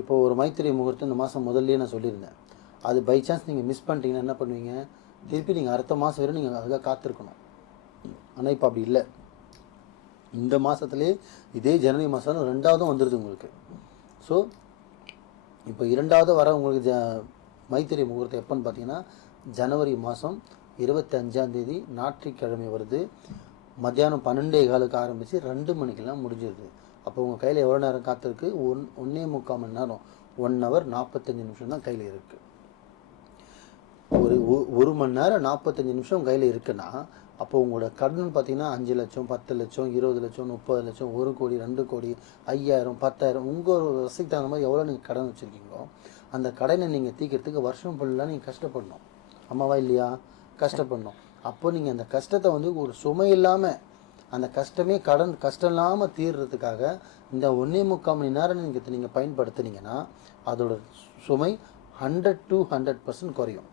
இப்போ ஒரு மைத்திரை முகூர்த்தம் இந்த மாதம் முதல்லையே நான் சொல்லியிருந்தேன். அது பை சான்ஸ் நீங்கள் மிஸ் பண்ணிட்டீங்கன்னா என்ன பண்ணுவீங்க? திருப்பி நீங்கள் அடுத்த மாதம் வரை நீங்கள் அதுக்காக காத்திருக்கணும். ஆனால் இப்போ அப்படி இல்லை. இந்த மாதத்துலேயே இதே ஜனவரி மாதம் 2வதும் வந்துடுது உங்களுக்கு. ஸோ இப்போ 2வது வர உங்களுக்கு மைத்திரை முகூர்த்தம் எப்போன்னு பார்த்தீங்கன்னா ஜனவரி மாதம் 25ஆம் தேதி ஞாயிற்றுக்கிழமை வருது. மத்தியானம் 12:15 ஆரம்பித்து 2 மணிக்கெல்லாம் முடிஞ்சிருது. அப்போ உங்கள் கையில் எவ்வளோ நேரம் காத்திருக்கு? 1.25 மணி நேரம், 1 hour 45 நிமிஷம் தான் கையில் இருக்குது. ஒரு மணி நேரம் 45 நிமிஷம் கையில் இருக்குன்னா அப்போ உங்களோட கடன் பார்த்தீங்கன்னா 5 லட்சம், 10 லட்சம், 20 லட்சம், 30 லட்சம், 1 கோடி, 2 கோடி, 5000, 10,000 உங்கள் வசதிக்கு தகுந்த மாதிரி எவ்வளோ நீங்கள் கடன் வச்சுருக்கீங்களோ அந்த கடனை நீங்கள் தீர்க்கறதுக்கு வருஷம் ஃபுல்லாக நீங்கள் கஷ்டப்படணும். ஆமாவா இல்லையா? கஷ்டப்படணும். அப்போ நீங்கள் அந்த கஷ்டத்தை ஒரு சுமை இல்லாமல், அந்த கஷ்டமே கஷ்டம் இல்லாமல் தீர்றதுக்காக இந்த 1.25 மணி நேரம் நீங்கள் பயன்படுத்துனீங்கன்னா அதோட சுமை 100 to 100% குறையும்.